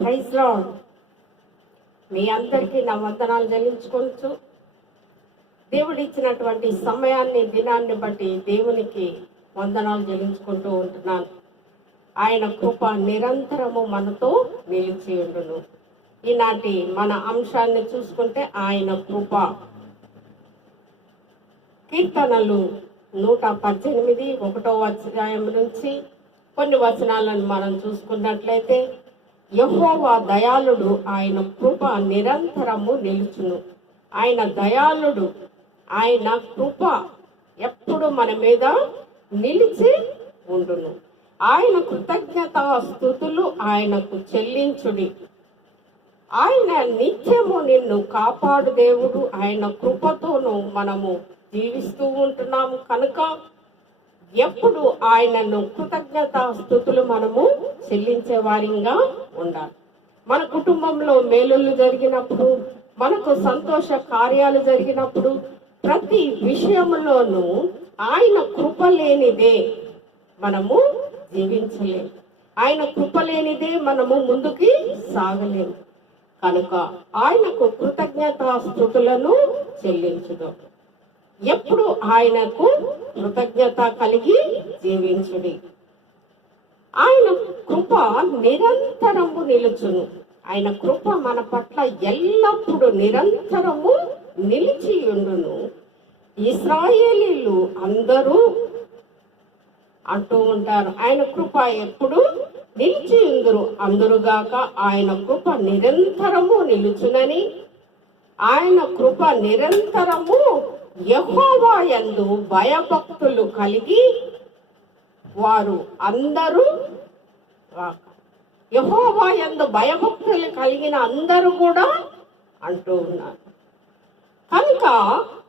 Praise మీ అందరికీ నా వందనాలు చెల్లించుకోవచ్చు దేవుడు ఇచ్చినటువంటి సమయాన్ని దినాన్ని బట్టి దేవునికి వందనాలు చెల్లించుకుంటూ ఉంటున్నాను. ఆయన కృప నిరంతరము మనతో నిలిచి ఉండును. ఈనాటి మన అంశాన్ని చూసుకుంటే ఆయన కృప. కీర్తనలు నూట పద్దెనిమిది ఒకటో అధ్యాయం నుంచి కొన్ని వచనాలను మనం చూసుకున్నట్లయితే యహోవా దయాళుడు ఆయన కృప నిరంతరము నిలుచును. ఆయన దయాళుడు ఆయన కృప ఎప్పుడు మన మీద నిలిచి ఉండును. ఆయన కృతజ్ఞత స్థుతులు ఆయనకు చెల్లించుడి. ఆయన నిత్యము నిన్ను కాపాడు దేవుడు. ఆయన కృపతోను మనము జీవిస్తూ ఉంటున్నాము కనుక ఎప్పుడు ఆయనను కృతజ్ఞత స్థుతులు మనము చెల్లించే వారిగా ఉండాలి. మన కుటుంబంలో మేలులు జరిగినప్పుడు మనకు సంతోష కార్యాలు జరిగినప్పుడు ప్రతి విషయంలోనూ ఆయన కృప లేనిదే మనము జీవించలేము. ఆయన కృప లేనిదే మనము ముందుకి సాగలేము. కనుక ఆయనకు కృతజ్ఞతా స్థుతులను చెల్లించుదాం. ఎప్పుడు ఆయనకు కృతజ్ఞత కలిగి జీవించుడి. ఆయన కృప నిరంతరము నిలుచును. ఆయన కృప మన పట్ల ఎల్లప్పుడూ నిరంతరము నిలిచి ఉండును ఇస్రాయేలీలు అందరూ అంటూ ఉంటారు ఆయన కృప ఎప్పుడు నిలిచి ఉందరు అందరుగాక ఆయన కృప నిరంతరము నిలుచునని. ఆయన కృప నిరంతరము యహోవాయందు భయభక్తులు కలిగి వారు అందరూ యహోవా యందు భయభక్తులు కలిగిన అందరూ కూడా అంటూ ఉన్నారు. కనుక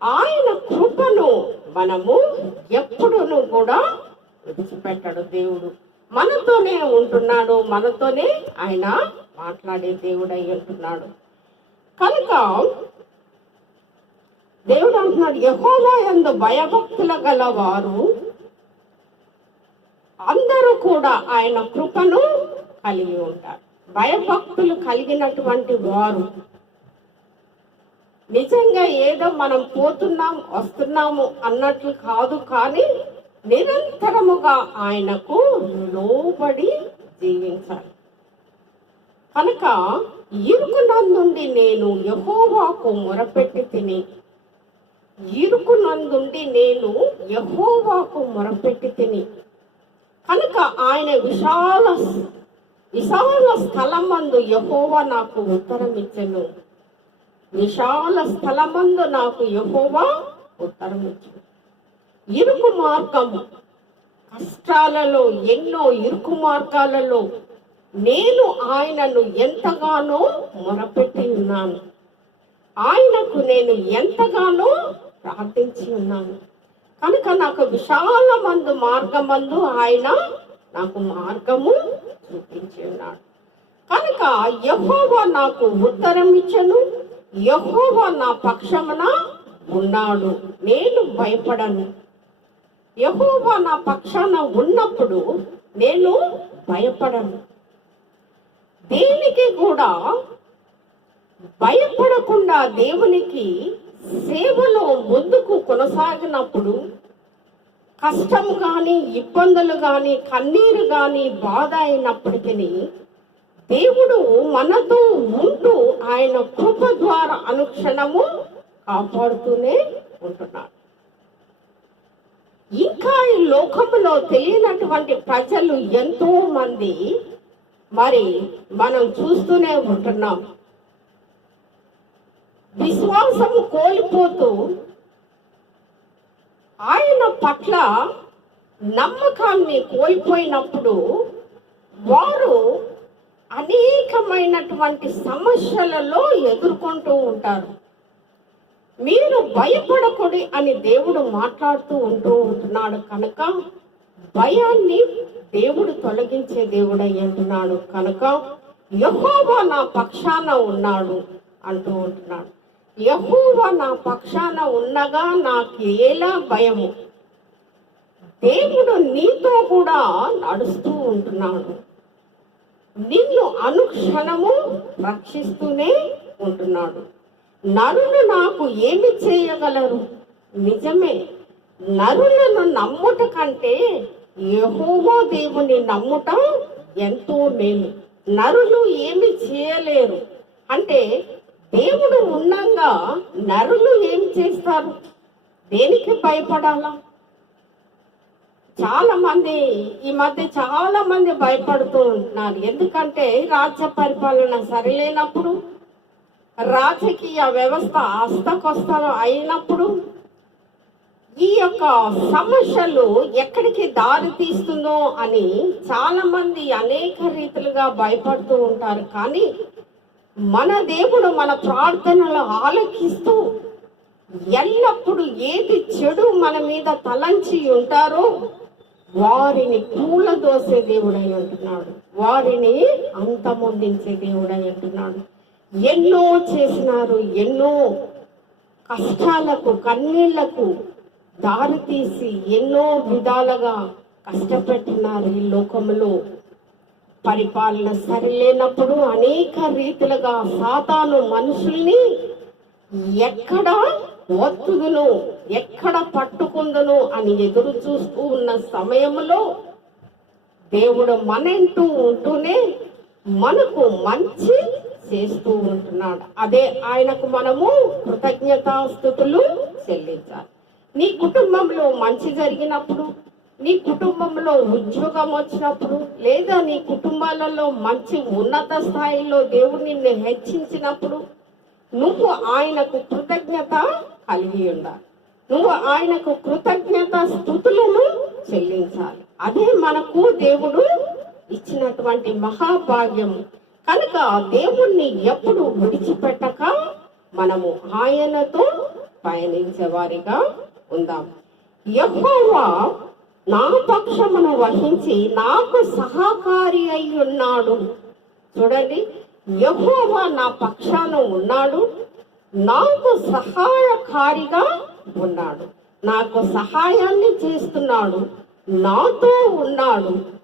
ఆయన కృపను మనము ఎప్పుడును కూడా విడిచిపెట్టడు దేవుడు. మనతోనే ఉంటున్నాడు మనతోనే ఆయన మాట్లాడే దేవుడు అయి ఉంటున్నాడు. కనుక దేవుడు అంటున్నాడు యహోవా ఎందు భయభక్తుల గలవారు. అందరూ కూడా ఆయన కృపను కలిగి ఉంటారు. భయభక్తులు కలిగినటువంటి వారు. నిజంగా ఏదో మనం పోతున్నాం వస్తున్నాము అన్నట్లు కాదు కానీ నిరంతరముగా ఆయనకు లోబడి జీవించాలి. కనుక ఇరుకునందుండి నేను యహోవాకు మొరపెట్టి తిని ఇరుకునందుండి నేను యహోవాకు మొరపెట్టి తిని కనుక ఆయన విశాల విశాల స్థలమందు యహోవా నాకు ఉత్తరం ఇచ్చెను విశాల స్థలమందు నాకు యహోవా ఉత్తరం ఇచ్చను ఇరుకు మార్గము కష్టాలలో ఎన్నో ఇరుకు మార్గాలలో నేను ఆయనను ఎంతగానో మొరపెట్టి ఉన్నాను. ఆయనకు నేను ఎంతగానో ప్రార్థించి ఉన్నాను. కనుక నాకు విశాల మందు మార్గమందు ఆయన నాకు మార్గము చూపించి ఉన్నాడు. కనుక యహోవా నాకు ఉత్తరం ఇచ్చను. యహోవా నా పక్షమున ఉన్నాడు. నేను భయపడను. యహోవా నా పక్షాన ఉన్నప్పుడు నేను భయపడను. దేనికి కూడా భయపడకుండా దేవునికి సేవలో ముందుకు కొనసాగినప్పుడు కష్టం కానీ ఇబ్బందులు కానీ కన్నీరు కానీ బాధ అయినప్పటికీ దేవుడు మనతో ఉంటూ ఆయన కృప ద్వారా అనుక్షణము కాపాడుతూనే ఉంటున్నాడు. ఇంకా ఈ లోకంలో తెలియనటువంటి ప్రజలు ఎంతో మంది మరి మనం చూస్తూనే ఉంటున్నాం. విశ్వాసం కోల్పోతూ ఆయన పట్ల నమ్మకాన్ని కోల్పోయినప్పుడు వారు అనేకమైనటువంటి సమస్యలలో ఎదుర్కొంటూ ఉంటారు. మీరు భయపడకూడి అని దేవుడు మాట్లాడుతూ ఉంటూ ఉంటున్నాడు కనుక భయాన్ని దేవుడు తొలగించే దేవుడు అంటున్నాడు కనుక యహోవా నా పక్షాన ఉన్నాడు అంటూ ఉంటున్నాడు. యహోవా నా పక్షాన ఉన్నగా నాకు ఎలా భయము? దేవుడు నీతో కూడా నడుస్తూ ఉంటున్నాడు. నిన్ను అనుక్షణము రక్షిస్తూనే ఉంటున్నాడు. నరులు నాకు ఏమి చేయగలరు? నిజమే నరులను నమ్ముట కంటే యెహోవా దేవుని నమ్ముట ఎంతో మేలు. నరులు ఏమి చేయలేరు. అంటే దేవుడు ఉన్నంగా నరులు ఏం చేస్తారు? దేనికి భయపడాలా? చాలా మంది ఈ మధ్య చాలా మంది భయపడుతూ ఉంటున్నారు ఎందుకంటే రాజ్య పరిపాలన సరిలేనప్పుడు రాజకీయ వ్యవస్థ అస్తకొస్తలు అయినప్పుడు ఈ యొక్క సమస్యలు ఎక్కడికి దారి తీస్తుందో అని చాలా మంది అనేక రీతిలుగా భయపడుతూ ఉంటారు. కానీ మన దేవుడు మన ప్రార్థనలు ఆలకిస్తూ ఎల్లప్పుడు ఏది చెడు మన మీద తలంచి ఉంటారో వారిని కూలదోసే దేవుడై ఉంటున్నాడు. వారిని అంతమొందించే దేవుడై ఉంటున్నాడు. ఎన్నో చేసినారు ఎన్నో కష్టాలకు కన్నీళ్ళకు దారితీసి ఎన్నో విధాలుగా కష్టపెట్టినారు ఈ లోకంలో. పరిపాలన సరిలేనప్పుడు అనేక రీతిలుగా సాతాను మనుషుల్ని ఎక్కడ ఒత్తుదును ఎక్కడ పట్టుకుందును అని ఎదురు చూస్తూ ఉన్న సమయంలో దేవుడు మనంటూ ఉంటూనే మనకు మంచి చేస్తూ ఉంటున్నాడు. అదే ఆయనకు మనము కృతజ్ఞతాస్థుతులు చెల్లించాలి. నీ కుటుంబంలో మంచి జరిగినప్పుడు నీ కుటుంబంలో ఉద్యోగం వచ్చినప్పుడు లేదా నీ కుటుంబాలలో మంచి ఉన్నత స్థాయిలో దేవుడు నిన్ను హెచ్చించినప్పుడు నువ్వు ఆయనకు కృతజ్ఞత కలిగి ఉండాలి. నువ్వు ఆయనకు కృతజ్ఞత స్థుతులను చెల్లించాలి. అదే మనకు దేవుడు ఇచ్చినటువంటి మహాభాగ్యం. కనుక దేవుణ్ణి ఎప్పుడు విడిచిపెట్టక మనము ఆయనతో పయనించే వారిగా ఉందాం. యెహోవా నా పక్షమును వహించి నాకు సహకారి అయి ఉన్నాడు. చూడండి యహోవా నా పక్షాన ఉన్నాడు. నాకు సహాయకారిగా ఉన్నాడు. నాకు సహాయాన్ని చేస్తున్నాడు. నాతో ఉన్నాడు.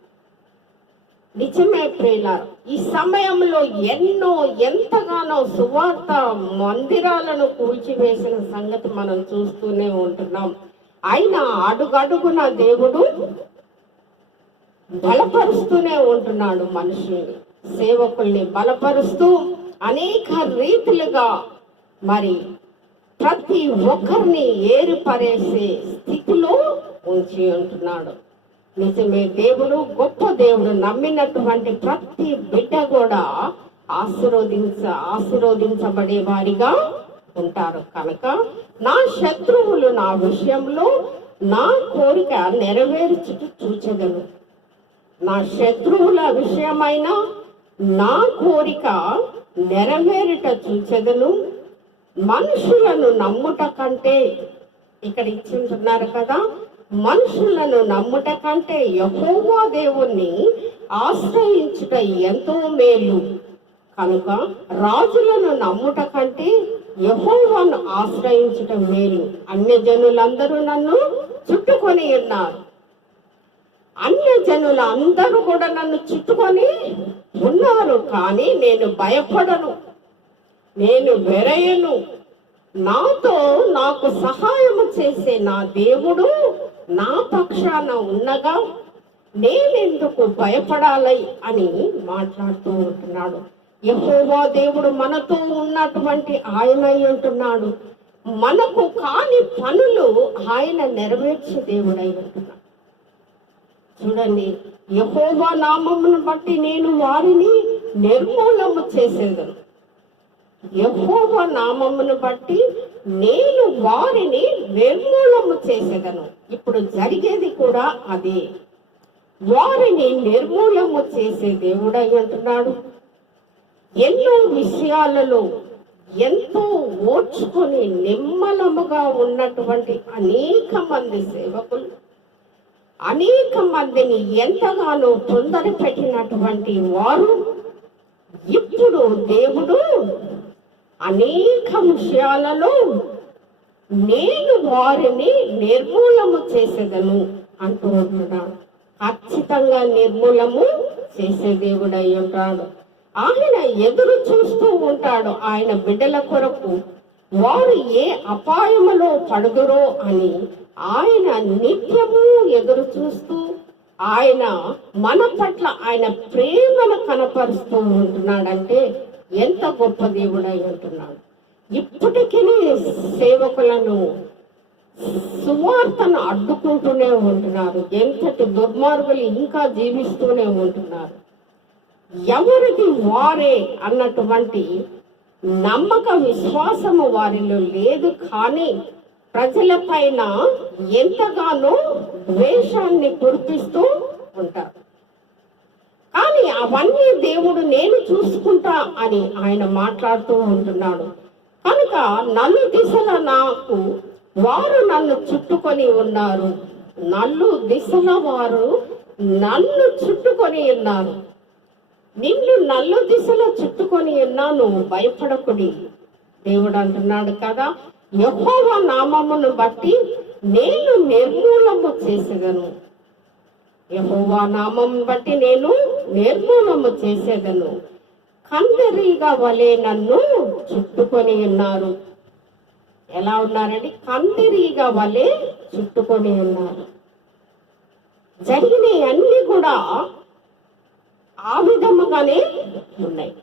నిజమే ప్రేలారు ఈ సమయంలో ఎన్నో ఎంతగానో సువార్త మందిరాలను కూల్చివేసిన సంగతి మనం చూస్తూనే ఉంటున్నాం. అయినా అడుగడుగున దేవుడు బలపరుస్తూనే ఉంటున్నాడు మనుషుల్ని సేవకుల్ని బలపరుస్తూ అనేక రీతిలుగా మరి ప్రతి ఒక్కరిని ఏరుపరేసే స్థితిలో ఉంచి ఉంటున్నాడు. నిజమే దేవుడు గొప్ప దేవుడు. నమ్మినటువంటి ప్రతి బిడ్డ కూడా ఆశీర్వదించ ఆశీర్వదించబడే వారిగా ఉంటారు కనుక నా శత్రువులు నా విషయంలో నా కోరిక నెరవేర్చుట చూచెదను నా శత్రువుల విషయమైన నా కోరిక నెరవేరుట చూచెదను. మనుషులను నమ్ముట కంటే ఇక్కడ ఇచ్చింటున్నారు కదా మనుషులను నమ్ముట కంటే యహోవా దేవుణ్ణి ఆశ్రయించుట ఎంతో మేలు. కనుక రాజులను నమ్ముట కంటే యహోవాను ఆశ్రయించటం మేలు. అన్య జనులందరూ నన్ను చుట్టుకొని ఉన్నారు. అన్య జనులు అందరూ కూడా నన్ను చుట్టుకొని ఉన్నారు కానీ నేను భయపడను. నేను వెరయను. నాతో నాకు సహాయము చేసే నా దేవుడు నా పక్షాన ఉన్నగా నేనెందుకు భయపడాలి అని మాట్లాడుతూ ఉంటున్నాడు. ఎక్కువగా దేవుడు మనతో ఉన్నటువంటి ఆయన ఉంటున్నాడు. మనకు కాని పనులు ఆయన నెరవేర్చే దేవుడై ఉంటున్నాడు. చూడండి యహోవా నామమును బట్టి నేను వారిని నిర్మూలము చేసేదను. యహోవా నామమును బట్టి నేను వారిని నిర్మూలము చేసేదను. ఇప్పుడు జరిగేది కూడా అదే. వారిని నిర్మూలము చేసే దేవుడై అంటున్నాడు ఎన్నో విషయాలలో ఎంతో ఓర్చుకొని నిమ్మలముగా ఉన్నటువంటి అనేక మంది సేవకులు అనేక మందిని ఎంతగానో తొందర పెట్టినటువంటి వారు ఇప్పుడు దేవుడు అనేక విషయాలలో నేను వారిని నిర్మూలము చేసేదను అంటూ ఉంటున్నాడు ఖచ్చితంగా నిర్మూలము చేసే దేవుడు ఉంటాడు. ఆయన ఎదురు చూస్తూ ఉంటాడు ఆయన బిడ్డల కొరకు. వారు ఏ అపాయములో పడుదురో అని ఆయన నిత్యము ఎదురు చూస్తూ ఆయన మన పట్ల ఆయన ప్రేమను కనపరుస్తూ ఉంటున్నాడంటే ఎంత గొప్ప దేవుడై ఉంటున్నాడు. ఇప్పటికీ సేవకులను సువార్తను అడ్డుకుంటూనే ఉంటున్నారు. ఎంతటి దుర్మార్గులు ఇంకా జీవిస్తూనే ఉంటున్నారు. ఎవరికి వారే అన్నటువంటి నమ్మక విశ్వాసము వారిలో లేదు కానీ ప్రజల పైన ఎంతగానో ద్వేషాన్ని కురిపిస్తూ ఉంటారు. కానీ అవన్నీ దేవుడు నేను చూసుకుంటా అని ఆయన మాట్లాడుతూ ఉంటున్నాడు. కనుక నన్ను దిశల నాకు వారు నన్ను చుట్టుకొని ఉన్నారు. నన్ను దిశల వారు నన్ను చుట్టుకొని ఉన్నారు. నిన్ను నల్ల దిశలో చుట్టుకొని ఉన్నాను భయపడకుడి. దేవుడు అంటున్నాడు కదా యహోవ నామమును బట్టి నేను నిర్మూలము చేసేదను. యహోవా నామం బట్టి నేను నిర్మూలము చేసేదను. కందరిగా వలె నన్ను చుట్టుకొని ఉన్నారు. ఎలా ఉన్నారండి? కందిరీగా వలె చుట్టుకొని ఉన్నారు. జరిగిన అన్ని కూడా ఆ విధముగానే ఉన్నాయి.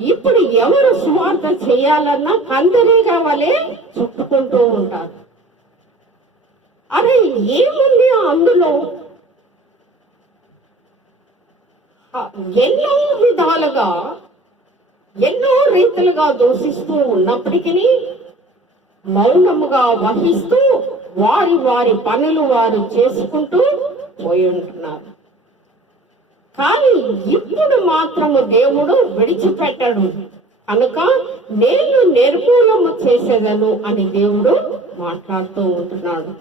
ఇప్పుడు ఎవరు సువార్త చేయాలన్నా కందరీగా వలె చుట్టుకుంటూ ఉంటారు. అరే ఏముంది అందులో? ఎన్నో విధాలుగా ఎన్నో రీతులుగా దూషిస్తూ ఉన్నప్పటికీ మౌనముగా వహిస్తూ వారి వారి పనులు వారు చేసుకుంటూ పోయి ఉంటున్నారు. కానీ ఇప్పుడు మాత్రము దేవుడు విడిచిపెట్టడు. కనుక నేను నిర్మూలము చేసేదను అని దేవుడు మాట్లాడుతూ ఉంటున్నాడు.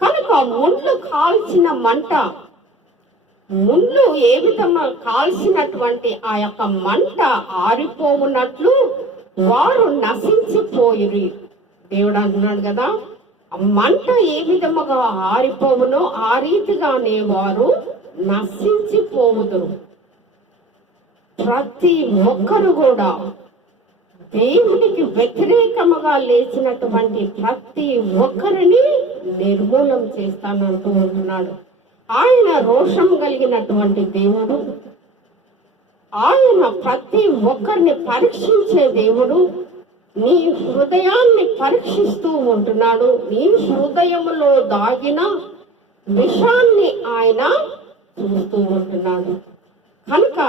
కనుక ముళ్ళు కాల్చిన మంట ముళ్ళు ఏ విధంగా కాల్చినటువంటి ఆ యొక్క మంట ఆరిపోవున్నట్లు వారు నశించిపోయి దేవుడు అంటున్నాడు కదా ఆ మంట ఏ విధముగా ఆరిపోవునో ఆ రీతిగానే వారు నశించిపోవుదురు. ప్రతి ఒక్కరు కూడా దేవునికి వ్యతిరేకముగా లేచినటువంటి ప్రతి ఒక్కరిని నిర్మూలం చేస్తానంటూ ఉంటున్నాడు. ఆయన రోషం కలిగినటువంటి దేవుడు ఆయన ప్రతి ఒక్కరిని పరీక్షించే దేవుడు నీ హృదయాన్ని పరీక్షిస్తూ ఉంటున్నాడు. నీ హృదయంలో దాగిన విషాన్ని ఆయన చూస్తూ ఉంటున్నాడు. కనుక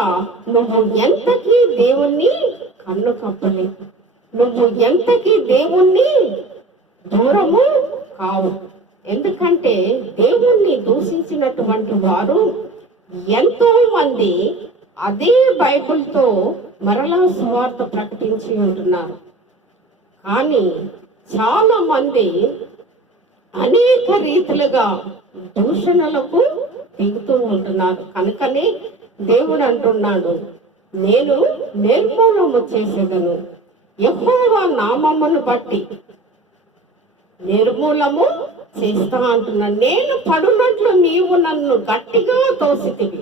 నువ్వు ఎంతకీ దేవుణ్ణి కన్ను కప్పలే నువ్వు ఎంతకీ దేవుణ్ణి దూరము కావు. ఎందుకంటే దేవుణ్ణి దూషించినటువంటి వారు ఎంతో మంది అదే బైబిల్తో మరలా సువార్త ప్రకటించి ఉంటున్నారు. కానీ చాలా మంది అనేక రీతిలుగా దూషణలకు దిగుతూ ఉంటున్నారు కనుకనే దేవుడు అంటున్నాడు నేను నిర్మూలము చేసేదను. ఎక్కువ నామమును బట్టి నిర్మూలము చేస్తా అంటున్నాను నేను పడునట్లు నీవు నన్ను గట్టిగా తోసితివి.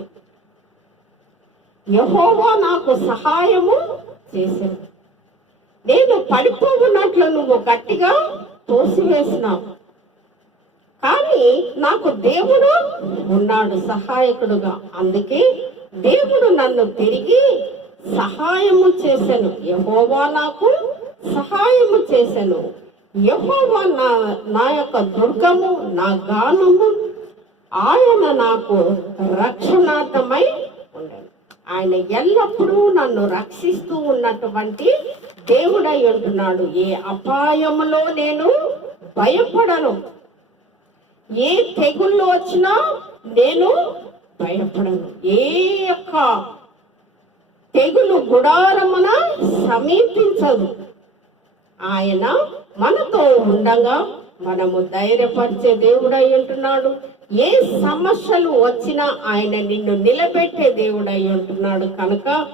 యహోవా నాకు సహాయము చేశాను నేను పడిపోవున్నట్లు నువ్వు గట్టిగా తోసివేసినావు. కానీ నాకు దేవుడు ఉన్నాడు సహాయకుడుగా. అందుకే దేవుడు నన్ను తిరిగి సహాయము చేశాను. యహోవా నాకు సహాయము చేశాను. యహోవా నా నా యొక్క దుర్గము నా గానము ఆయన నాకు రక్షణార్థమై ఉండను ఆయన ఎల్లప్పుడూ నన్ను రక్షిస్తూ ఉన్నటువంటి దేవుడై ఉంటున్నాడు. ఏ అపాయములో నేను భయపడను. ఏ తెగుళ్ళు వచ్చినా నేను భయపడను. ఏ యొక్క తెగులు గుడారమున సమీపించదు. ఆయన మనతో ఉండగా మనము ధైర్యపరిచే దేవుడై ఉంటున్నాడు. ఏ సమస్యలు వచ్చినా ఆయన నిన్ను నిలబెట్టే దేవుడై ఉంటున్నాడు కనుక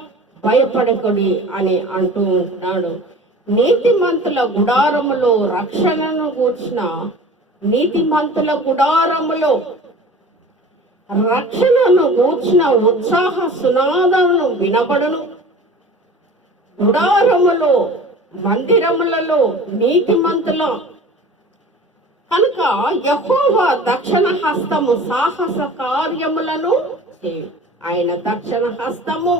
భయపడకుడి అని అంటూ ఉంటున్నాడు నీతిమంతుల గుడారములో రక్షణను కూర్చిన నీతిమంతుల గుడారములో రక్షణను గూర్చిన ఉత్సాహ సునాదాలను వినబడును. గుడారములో మందిరములలో నీతిమంతుల కనుక యహోవ దక్షిణ హస్తము సాహస కార్యములను ఆయన దక్షిణ హస్తము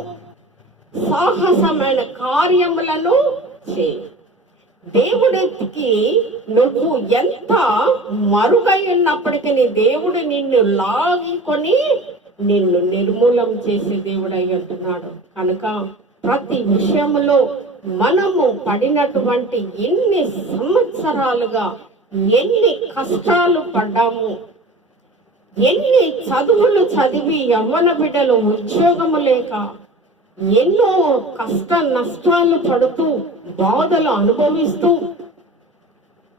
సాహసమైన కార్యములను చేయి దేవుడికి నువ్వు ఎంత మరుగై ఉన్నప్పటికీ నీ దేవుడు నిన్ను లాగికొని నిన్ను నిర్మూలం చేసే దేవుడై అంటున్నాడు. కనుక ప్రతి విషయంలో మనము పడినటువంటి ఎన్ని సంవత్సరాలుగా ఎన్ని కష్టాలు పడ్డాము ఎన్ని చదువులు చదివి యవ్వన బిడ్డలు ఉద్యోగము లేక ఎన్నో కష్ట నష్టాలు పడుతూ బాధలు అనుభవిస్తూ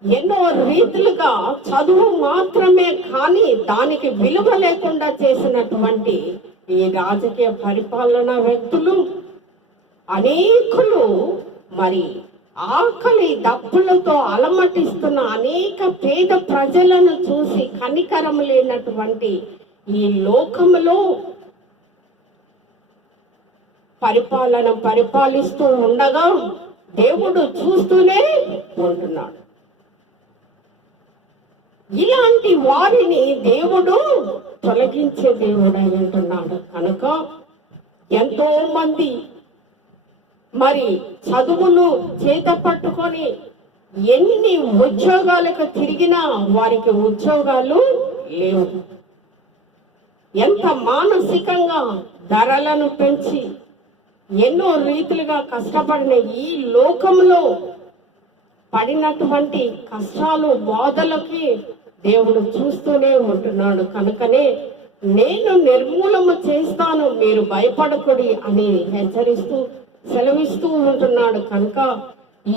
ఎన్నో రీతులుగా చదువు మాత్రమే కానీ దానికి విలువ లేకుండా చేసినటువంటి ఈ రాజకీయ పరిపాలన వ్యక్తులు అనేకులు మరి ఆకలి దప్పులతో అలమటిస్తున్న అనేక పేద ప్రజలను చూసి కనికరం లేనటువంటి ఈ లోకములో పరిపాలన పరిపాలిస్తూ ఉండగా దేవుడు చూస్తూనే ఉంటున్నాడు. ఇలాంటి వారిని దేవుడు తొలగించే దేవుడై ఉంటున్నాడు. కనుక ఎంతో మంది మరి చదువును చేత పట్టుకొని ఎన్ని ఉద్యోగాలకు తిరిగినా వారికి ఉద్యోగాలు లేవు. ఎంత మానసికంగా ధరలను పెంచి ఎన్నో రీతులుగా కష్టపడిన ఈ లోకంలో పడినటువంటి కష్టాలు బాధలకి దేవుడు చూస్తూనే ఉంటున్నాడు. కనుకనే నేను నిర్మూలము చేస్తాను మీరు భయపడకుడి అని హెచ్చరిస్తూ సెలవిస్తూ ఉంటున్నాడు. కనుక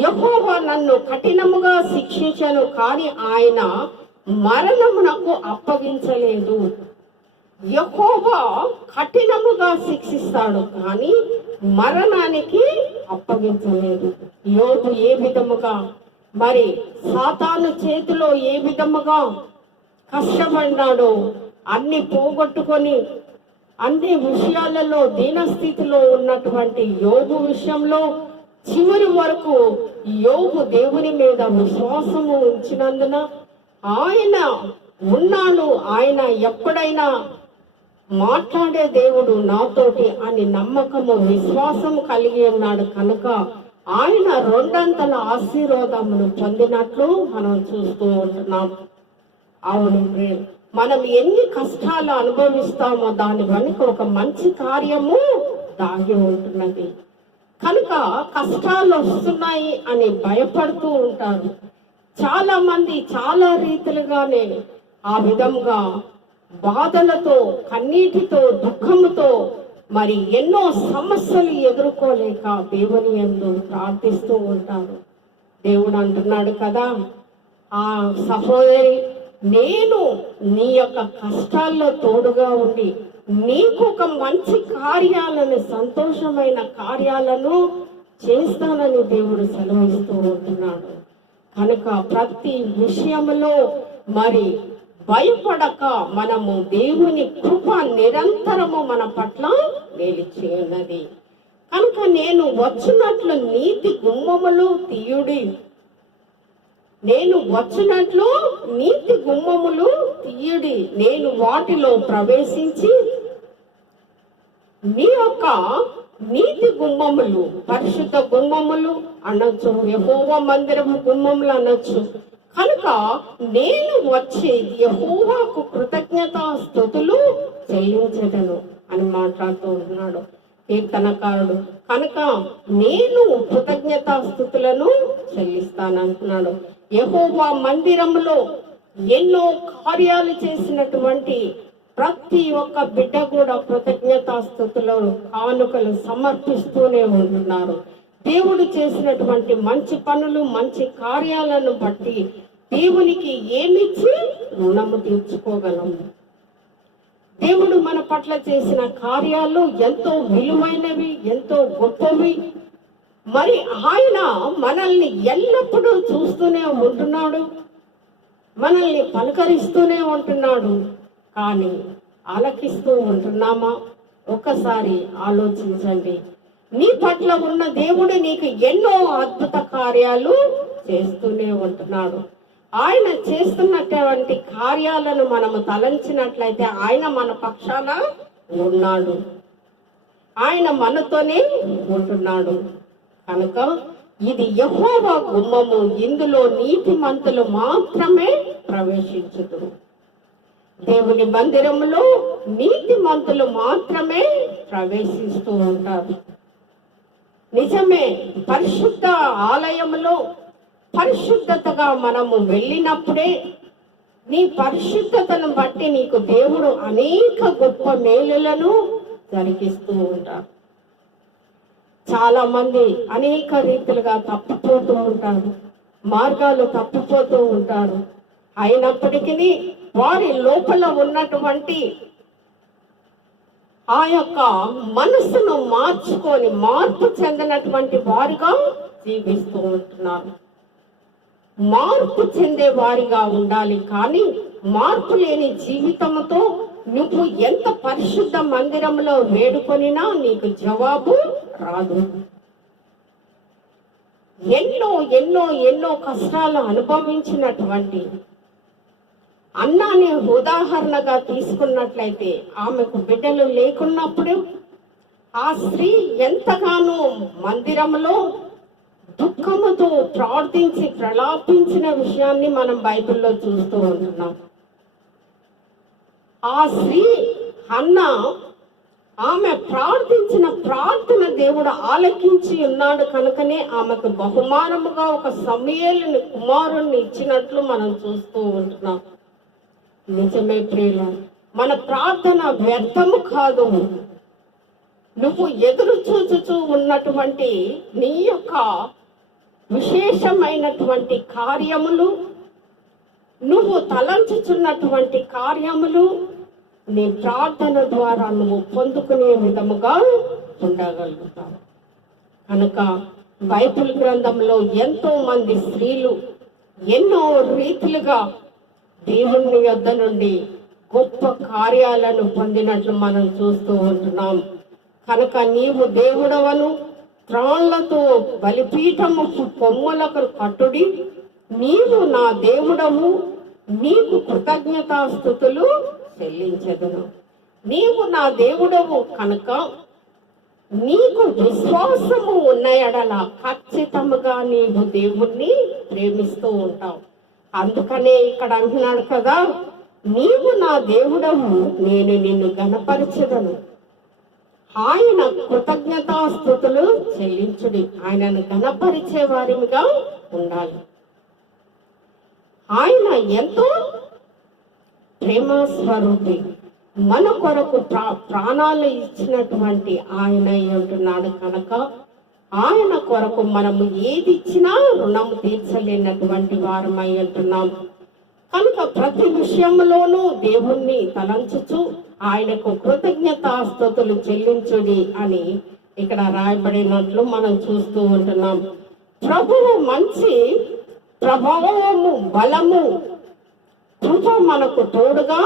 యహోవా నన్ను కఠినముగా శిక్షించను కానీ ఆయన మరణమునకు అప్పగించలేదు. యహోవా కఠినముగా శిక్షిస్తాడు కానీ మరణానికి అప్పగించలేదు. యోగు ఏ విధముగా? మరి సాతాను చేతిలో ఏ విధముగా కష్టపడినాడో అన్ని పోగొట్టుకొని అన్ని విషయాలలో దీనస్థితిలో ఉన్నటువంటి యోగు విషయంలో చివరి వరకు యోగు దేవుని మీద విశ్వాసము ఉంచినందున ఆయన ఉన్నాడు. ఆయన ఎప్పుడైనా మాట్లాడే దేవుడు నాతోటి అని నమ్మకము విశ్వాసము కలిగి ఉన్నాడు కనుక ఆయన రెండంతల ఆశీర్వాదమును పొందినట్లు మనం చూస్తూ ఉంటున్నాం. అవును మనం ఎన్ని కష్టాలు అనుభవిస్తామో దాని వెనుక ఒక మంచి కార్యము దాగి ఉంటున్నది. కనుక కష్టాలు వస్తున్నాయి అని భయపడుతూ ఉంటారు. చాలా మంది చాలా రీతిలుగానే ఆ విధంగా బాధలతో కన్నీటితో దుఃఖముతో మరి ఎన్నో సమస్యలు ఎదుర్కోలేక దేవుని యందు ప్రార్థిస్తూ ఉంటారు. దేవుడు అంటున్నాడు కదా ఆ సహోదరి నేను నీ యొక్క కష్టాల్లో తోడుగా ఉండి నీకు ఒక మంచి కార్యాలను సంతోషమైన కార్యాలను చేస్తానని దేవుడు సెలవిస్తూ ఉంటున్నాడు. కనుక ప్రతి విషయంలో మరి భయపడక మనము దేవుని కృప నిరంతరము మన పట్ల నిలిచి ఉన్నది కనుక నేను వచ్చినట్లు నీతి గుమ్మములు తీయుడి. నేను వచ్చినట్లు నీతి గుమ్మములు తీయుడి. నేను వాటిలో ప్రవేశించి మీ యొక్క నీతి గుమ్మములు పరిశుద్ధ గుమ్మములు అనొచ్చు యహోవ మందిరము గుమ్మములు అనొచ్చు. కనుక నేను వచ్చి యహోవాకు కృతజ్ఞత స్థుతులు చెల్లించదను అని మాట్లాడుతూ ఉన్నాడు. కీర్తనకారుడు కనుక నేను కృతజ్ఞత స్థుతులను చెల్లిస్తానంటున్నాడు. యహోవా మందిరములో ఎన్నో కార్యాలు చేసినటువంటి ప్రతి ఒక్క బిడ్డ కూడా కృతజ్ఞతాస్థుతులను కానుకలు సమర్పిస్తూనే ఉంటున్నారు. దేవుడు చేసినటువంటి మంచి పనులు మంచి కార్యాలను బట్టి దేవునికి ఏమిచ్చి రుణము తీర్చుకోగలము దేవుడు మన పట్ల చేసిన కార్యాలు ఎంతో విలువైనవి ఎంతో గొప్పవి. మరి ఆయన మనల్ని ఎల్లప్పుడూ చూస్తూనే ఉంటున్నాడు. మనల్ని పలకరిస్తూనే ఉంటున్నాడు. కానీ ఆలకిస్తూ ఉంటున్నామా? ఒకసారి ఆలోచించండి. నీ పట్ల ఉన్న దేవుడు నీకు ఎన్నో అద్భుత కార్యాలు చేస్తూనే ఉంటున్నాడు. ఆయన చేస్తున్నటువంటి కార్యాలను మనము తలంచినట్లయితే ఆయన మన పక్షాన ఉన్నాడు. ఆయన మనతోనే ఉంటున్నాడు. కనుక ఇది యహోవా గుమ్మము. ఇందులో నీతి మంతులు మాత్రమే ప్రవేశించుదురు. దేవుని మందిరములో నీతిమంతులు మాత్రమే ప్రవేశిస్తూ ఉంటారు. నిజమే పరిశుద్ధ ఆలయంలో పరిశుద్ధతగా మనము వెళ్ళినప్పుడే నీ పరిశుద్ధతను బట్టి నీకు దేవుడు అనేక గొప్ప మేలులను జరిగిస్తూ ఉంటారు చాలా మంది అనేక రీతిలుగా తప్పిపోతూ ఉంటారు మార్గాలు తప్పిపోతూ ఉంటారు. అయినప్పటికీ వారి లోపల ఉన్నటువంటి ఆ యొక్క మనసును మార్చుకొని మార్పు చెందినటువంటి వారిగా జీవిస్తూ ఉంటున్నారు మార్పు చెందే వారిగా ఉండాలి కానీ మార్పు లేని జీవితంతో నువ్వు ఎంత పరిశుద్ధ మందిరంలో వేడుకొనినా నీకు జవాబు రాదు. ఎన్నో ఎన్నో ఎన్నో కష్టాలు అనుభవించినటువంటి అన్నాని ఉదాహరణగా తీసుకున్నట్లయితే ఆమెకు బిడ్డలు లేకున్నప్పుడు ఆ స్త్రీ ఎంతగానో మందిరములో దుఃఖముతో ప్రార్థించి ప్రలాపించిన విషయాన్ని మనం బైబిల్లో చూస్తూ ఉంటున్నాం. ఆ స్త్రీ అన్న ఆమె ప్రార్థించిన ప్రార్థన దేవుడు ఆలకించి ఉన్నాడు కనుకనే ఆమెకు బహుమానముగా ఒక సమయలని కుమారుణ్ణి ఇచ్చినట్లు మనం చూస్తూ ఉంటున్నాం. నిజమే ప్రియుల మన ప్రార్థన వ్యర్థము కాదు. నువ్వు ఎదురు చూచుచూ ఉన్నటువంటి నీ యొక్క విశేషమైనటువంటి కార్యములు నువ్వు తలంచుచున్నటువంటి కార్యములు నీ ప్రార్థన ద్వారా నువ్వు పొందుకునే విధముగా ఉండగలుగుతావు. కనుక బైబిల్ గ్రంథంలో ఎంతో మంది స్త్రీలు ఎన్నో రీతిలుగా దేవుని యొద్ద నుండి గొప్ప కార్యాలను పొందినట్లు మనం చూస్తూ ఉంటున్నాం. కనుక నీవు దేవుడవను త్రాళ్ళతో బలిపీఠము కొమ్ములకు కట్టుడి. నీవు నా దేవుడము నీకు కృతజ్ఞతాస్థుతులు చెల్లించదును. నీవు నా దేవుడవు కనుక నీకు విశ్వాసము ఉన్న ఎడల ఖచ్చితముగా నీవు దేవుణ్ణి ప్రేమిస్తూ ఉంటావు. అందుకనే ఇక్కడ అంటున్నాడు కదా నీవు నా దేవుడము నేను నిన్ను గణపరచదను ఆయన కృతజ్ఞతాస్థుతులు చెల్లించుడి. ఆయనను గణపరిచే వారిగా ఉండాలి. ఆయన ఎంతో ప్రేమ స్వరూపి మన కొరకు ప్రా ప్రాణాలు ఇచ్చినటువంటి ఆయన అయి కనుక ఆయన కొరకు మనము ఏది ఇచ్చినా రుణము తీర్చలేనటువంటి వారమై ఉంటున్నాం. కనుక ప్రతి విషయంలోనూ దేవుణ్ణి తలంచుచు ఆయనకు కృతజ్ఞతాస్తుతులు చెల్లించుడి అని ఇక్కడ రాయబడినట్లు మనం చూస్తూ ఉంటున్నాం. ప్రభువు మంచి ప్రభావము బలము కృప మనకు తోడుగా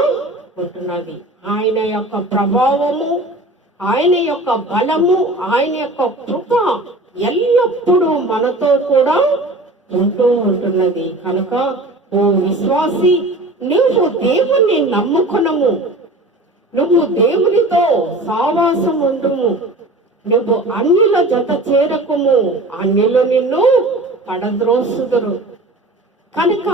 ఉంటున్నది. ఆయన యొక్క ప్రభావము ఆయన యొక్క బలము ఆయన యొక్క కృప ఎల్లప్పుడూ మనతో కూడా ఉంటూ ఉంటున్నది. కనుక ఓ విశ్వాసి నువ్వు దేవుణ్ణి నమ్ముకునము. నువ్వు దేవునితో సావాసం ఉండుము. నువ్వు అన్యుల జత చేరకుము. అన్యులు నిన్ను పడద్రోసుదురు. కనుక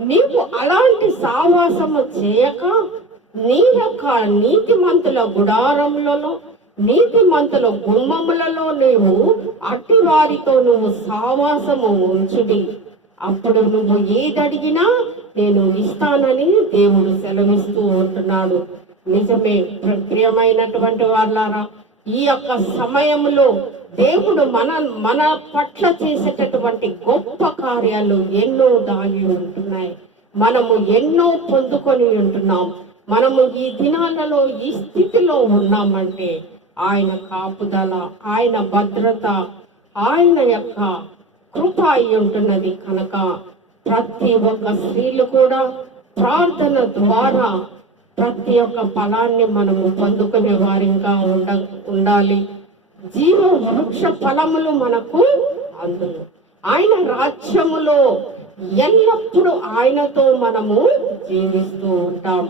నీవు అలాంటి సావాసము చేయక నీ యొక్క నీతిమంతుల గుడారములలో నీతిమంతుల గుమ్మములలో నీవు అట్టి వారితో నువ్వు సావాసము ఉంచుడి. అప్పుడు నువ్వు ఏది అడిగినా నేను ఇస్తానని దేవుడు సెలవిస్తూ ఉంటున్నాడు. నిజమే ప్రియమైనటువంటి వాళ్ళారా ఈ యొక్క సమయంలో దేవుడు మన మన పట్ల చేసేటటువంటి గొప్ప కార్యాలు ఎన్నో దాగి ఉంటున్నాయి. మనము ఎన్నో పొందుకొని ఉంటున్నాం. మనము ఈ దినాలలో ఈ స్థితిలో ఉన్నామంటే ఆయన కాపుదల ఆయన భద్రత ఆయన యొక్క కృప అయి ఉంటున్నది కనుక ప్రతి ఒక్క స్త్రీలు కూడా ప్రార్థన ద్వారా ప్రతి ఒక్క ఫలాన్ని మనము పొందుకునే వారిగా ఉండ ఉండాలి. జీవ వృక్ష ఫలములు మనకు అందును. ఆయన రాజ్యములో ఎల్లప్పుడూ ఆయనతో మనము జీవిస్తూ ఉంటాం.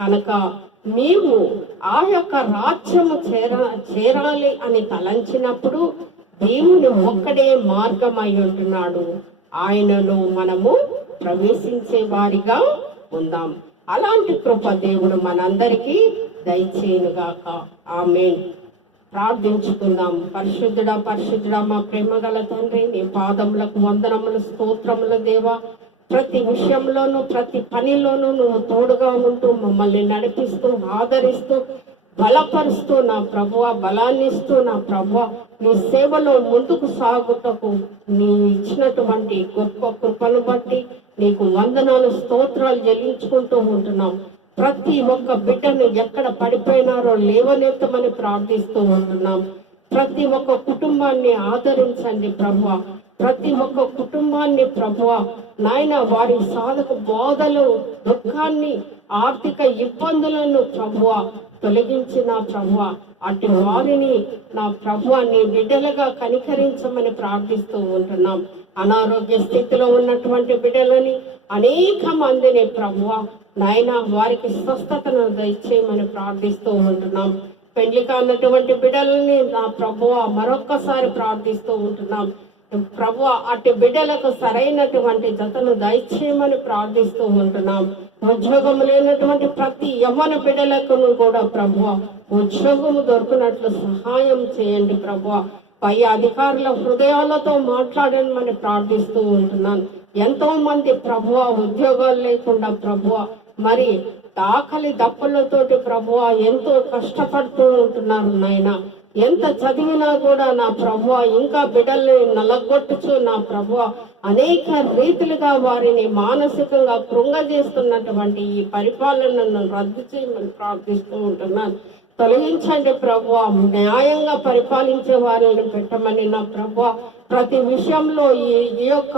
కనుక మేము ఆ యొక్క రాజ్యము చేర చేరాలి అని తలంచినప్పుడు దేవుని ఒక్కడే మార్గమై ఉంటున్నాడు. ఆయనలో మనము ప్రవేశించే వారిగా ఉందాం. అలాంటి కృప దేవుడు మనందరికీ దయచేయునుగాక. ఆమె ప్రార్థించుకుందాం. పరిశుద్ధుడా పరిశుద్ధుడా మా ప్రేమ గల తండ్రి నీ పాదములకు వందనములు స్తోత్రములు దేవా. ప్రతి విషయంలోనూ ప్రతి పనిలోనూ నువ్వు తోడుగా ఉంటూ మమ్మల్ని నడిపిస్తూ ఆదరిస్తూ బలపరుస్తూ నా ప్రభువ బలాన్ని ఇస్తూ నా ప్రభువ నీ సేవలో ముందుకు సాగుటకు నీ ఇచ్చినటువంటి గొప్ప కృపను బట్టి నీకు వందనాలు స్తోత్రాలు చెల్లించుకుంటూ ఉంటున్నాం. ప్రతి ఒక్క బిడ్డను ఎక్కడ పడిపోయినారో లేవనెత్తమని ప్రార్థిస్తూ ఉంటున్నాం. ప్రతి ఒక్క కుటుంబాన్ని ఆదరించండి ప్రభువ. ప్రతి ఒక్క కుటుంబాన్ని ప్రభువ నాయన వారి సాధక బోధలు దుఃఖాన్ని ఆర్థిక ఇబ్బందులను ప్రభువ తొలగించిన ప్రభువ. అటు వారిని నా ప్రభువ నీ బిడ్డలుగా కనికరించమని ప్రార్థిస్తూ ఉంటున్నాం. అనారోగ్య స్థితిలో ఉన్నటువంటి బిడ్డలని అనేక మందిని ప్రభువ నాయన వారికి స్వస్థతను దయచేయమని ప్రార్థిస్తూ ఉంటున్నాం. పెళ్ళి కానటువంటి బిడ్డలని నా ప్రభువ మరొక్కసారి ప్రార్థిస్తూ ఉంటున్నాం. ప్రభు అటు బిడ్డలకు సరైనటువంటి జతను దయచేయమని ప్రార్థిస్తూ ఉంటున్నాం. ఉద్యోగం లేనటువంటి ప్రతి యవ్వన బిడ్డలకు కూడా ప్రభు ఉద్యోగము దొరికినట్లు సహాయం చేయండి ప్రభు. పై అధికారుల హృదయాలతో మాట్లాడమని ప్రార్థిస్తూ ఉంటున్నాను ఎంతో మంది ప్రభు ఉద్యోగాలు లేకుండా ప్రభువ మరి ఆకలి దప్పులతోటి ప్రభు ఎంతో కష్టపడుతూ ఉంటున్నారు నాయన. ఎంత చదివినా కూడా నా ప్రభువ ఇంకా బిడ్డల్ని నలగొట్టుచు నా ప్రభువ అనేక రీతిలుగా వారిని మానసికంగా కృంగజేస్తున్నటువంటి ఈ పరిపాలనను రద్దు చేయమని ప్రార్థిస్తూ ఉంటున్నాను. తొలగించండి ప్రభు న్యాయంగా పరిపాలించే వారిని పెట్టమని నా ప్రభు ప్రతి విషయంలో ఈ ఈ యొక్క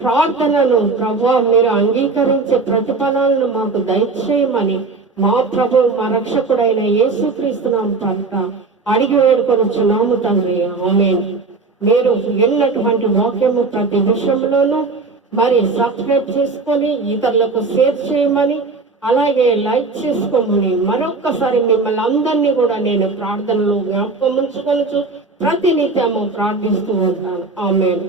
ప్రార్థనను ప్రభు మీరు అంగీకరించే ప్రతిఫలాలను మాకు దయచేయమని మా ప్రభు మా రక్షకుడైన యేసుక్రీస్తున్నాం పంట అడిగి వేడుకొనుచున్నాము తండ్రి ఆమె మీరు విన్నటువంటి వాక్యము ప్రతి విషయంలోనూ మరి సబ్స్క్రైబ్ చేసుకొని ఇతరులకు షేర్ చేయమని అలాగే లైక్ చేసుకోమని మరొక్కసారి మిమ్మల్ని అందరినీ కూడా నేను ప్రార్థనలో జ్ఞాపకం ఉంచుకొనుచు ప్రతినిత్యము ప్రార్థిస్తూ ఉంటాను. ఆమెను.